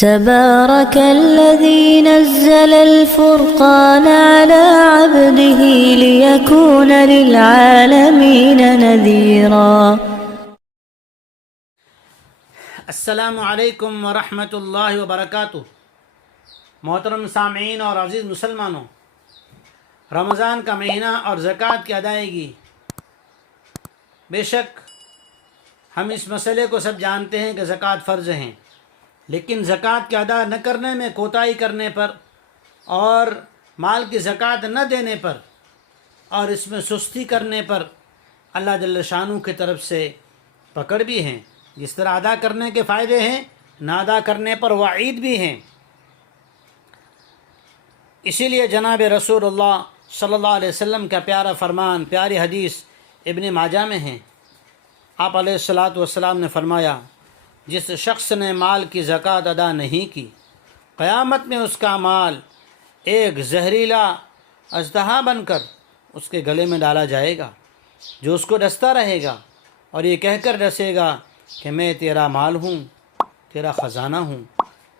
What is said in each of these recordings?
تبارك الذي نزل الفرقان على عبده ليكون للعالمين نذيرا. السلام علیکم ورحمۃ اللہ وبرکاتہ. محترم سامعین اور عزیز مسلمانوں، رمضان کا مہینہ اور زکوٰۃ کی ادائیگی، بے شک ہم اس مسئلے کو سب جانتے ہیں کہ زکوٰۃ فرض ہیں، لیکن زکوٰۃ کے ادا نہ کرنے میں کوتاہی کرنے پر اور مال کی زکوٰۃ نہ دینے پر اور اس میں سستی کرنے پر اللہ جل شانہ کی طرف سے پکڑ بھی ہیں. جس طرح ادا کرنے کے فائدے ہیں، نہ ادا کرنے پر وعید بھی ہیں. اسی لیے جناب رسول اللہ صلی اللہ علیہ وسلم کا پیارا فرمان، پیاری حدیث ابن ماجہ میں ہیں. آپ علیہ الصلاۃ والسلام نے فرمایا، جس شخص نے مال کی زکوٰۃ ادا نہیں کی، قیامت میں اس کا مال ایک زہریلا اژدہا بن کر اس کے گلے میں ڈالا جائے گا، جو اس کو ڈستا رہے گا اور یہ کہہ کر ڈسے گا کہ میں تیرا مال ہوں، تیرا خزانہ ہوں.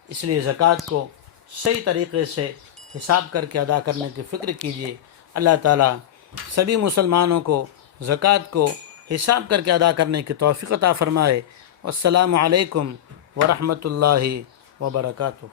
اس لیے زکوٰۃ کو صحیح طریقے سے حساب کر کے ادا کرنے کی فکر کیجیے. اللہ تعالیٰ سبھی مسلمانوں کو زکوٰۃ کو حساب کر کے ادا کرنے کی توفیق عطا فرمائے. السلام علیکم ورحمۃ اللہ وبرکاتہ.